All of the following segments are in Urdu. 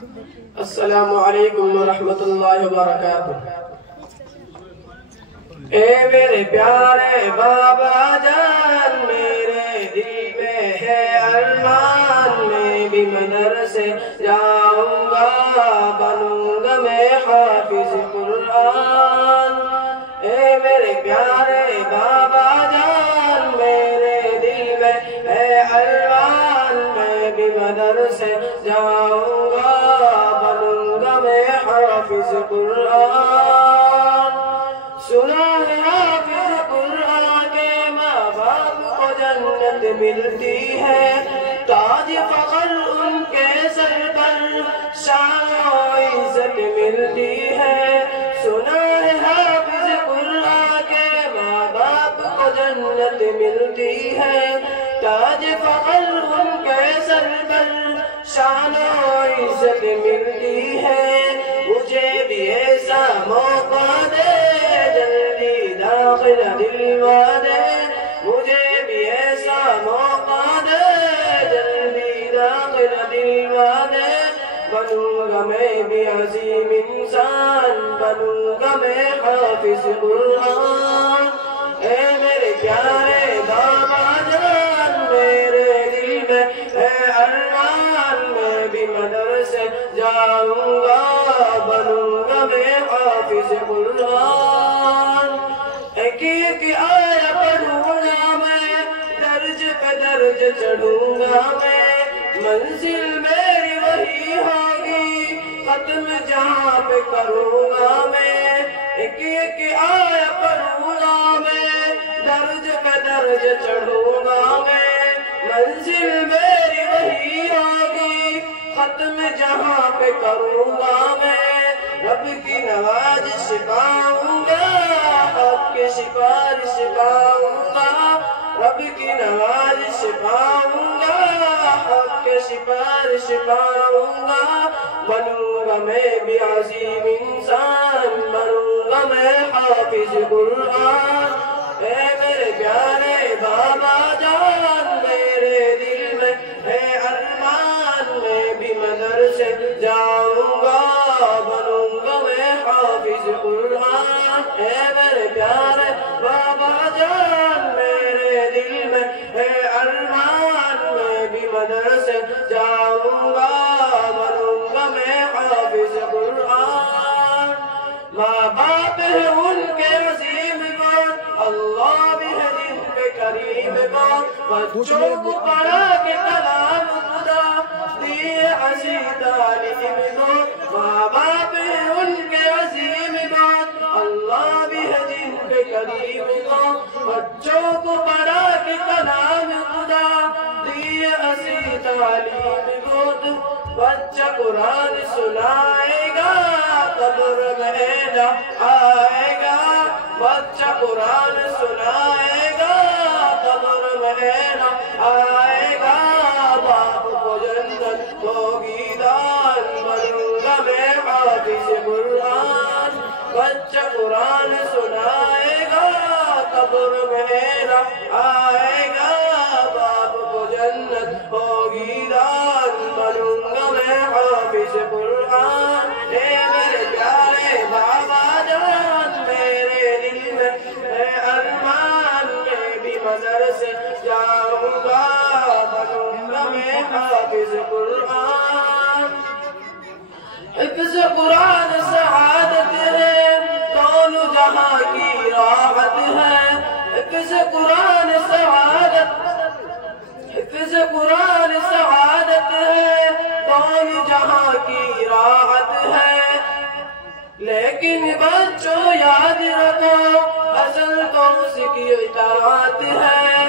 السلام علیکم ورحمۃ اللہ وبرکاتہ۔ اے میرے پیارے بابا جان، میرے دل میں ہے ارمان، میں بھی مدرسے جاؤں گا، بنوں گا میں حافظ قرآن۔ اے میرے پیارے بابا جان، میرے دل میں ہے ارمان، میں بھی مدرسے جاؤں گا، بنوں گا میں حافظ قرآن۔ سنا ہے حافظ قرآن کے ماں باپ کو جنت ملتی ہے، تاج فخر ان کے سر پر شان و عزت ملتی ہے۔ سنا ہے حافظ قرآن کے ماں باپ کو جنت ملتی ہے، تاج فخر ان کے سر پر شان و عزت ملتی ہے۔ مجھے بھی ایسا موقع دے، جلدی داخل دلوا دے، مجھے بھی ایسا موقع دے، جلدی داخل دلوا دے۔ بنوں گا میں بھی عظیم انسان، بنوں گا میں حافظ قرآن۔ اے میرے پیارے بابا جان، میرے دل میں ہے ارمان، میں بھی مدرسے جاؤں گا، بنوں گا میں حافظ قرآن۔ ایک ایک آیا پڑھوں گا میں، درج پہ درج چڑھوں گا میں، منزل میری وہی ہوگی، ختم جہاں پہ کروں گا میں۔ ایک ایک آیا پڑھوں گا میں، درج پہ درج چڑھوں گا میں، منزل میری وہی ہوگی، ختم جہاں پہ کروں گا میں۔ رب کی نوازش پاؤں گا، آپ کی سفارش پاؤں گا، رب کی نوازش پاؤں گا، آپ کی سفارش پاؤں گا۔ بنوں گا میں بھی عظیم انسان، بنوں گا میں حافظ قرآن۔ اے میرے پیارے بابا جان، میرے دل میں ہے ارمان، میں بھی مدرسے جاؤں گا، بنوں گا میں حافظ قرآن۔ اے میرے پیارے بابا جان، میرے دل میں ہے ارمان، میں بھی مدرسے جاؤں گا، بنوں گا میں حافظ قرآن۔ ماں باپ ہے ان کے عظیم بات، اللہ بھی ہے جن پہ کریم بات، بچوں کو پڑھا کے کلام خدا دیے عظی تعلیم دو۔ ماں باپ ہے ان کے عظیم بات، اللہ بھی ہے جن پہ کریم دو، بچوں کو پڑھا کے کلام خدا دیے عظی تعلیم دو۔ بچہ قرآن سنائے گا، قبر میں نہ آئے گا، بچہ قرآن سنائے گا، قبر میں نہ آئے گا، باپ کو جنت ہوگی دان، بنوں گا میں حافظ قرآن۔ بچہ قرآن سنائے گا، قبر میں نہ آئے گا، باپ کو جنت ہوگی دان، بنوں گا میں حافظ قرآن۔ اے میرے پیارے بابا جان، میرے دل میں ہے ارمان، میں بھی مدرسے جاؤں گا، بنوں گا میں حافظ قرآن۔ حفظ قرآن سعادت ہے، دونوں جہاں کی راحت ہے۔ حفظ قرآن سعادت، حفظ قرآن سعادت ہے، دونوں جہاں کی راحت ہے۔ لیکن بچوں یاد رکھو، اصل تو اس کی اطاعت ہے۔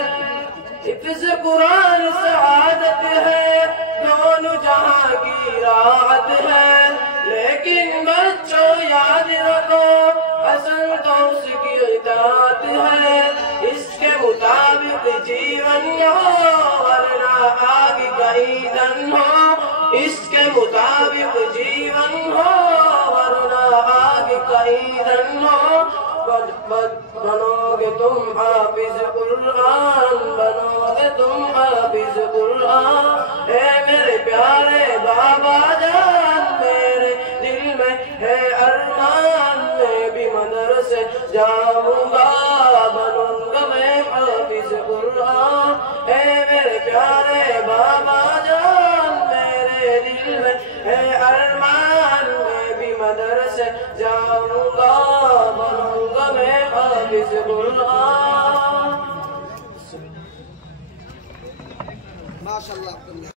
حفظ قرآن سعادت ہے، دونوں جہاں کی راحت ہے۔ لیکن بچوں یاد رکھو، اصل تو اس کی اطاعت ہے۔ اس کے مطابق جیون ہو، ورنہ آگ کا ایندھن ہو۔ اس کے مطابق جیون ہو، ورنہ آگ کا ایندھن ہو۔ بنو گے تم حافظ قرآن، بنو گے تم حافظ قرآن۔ اے میرے پیارے بابا جان، حافظ قرآن. ماشاء اللہ.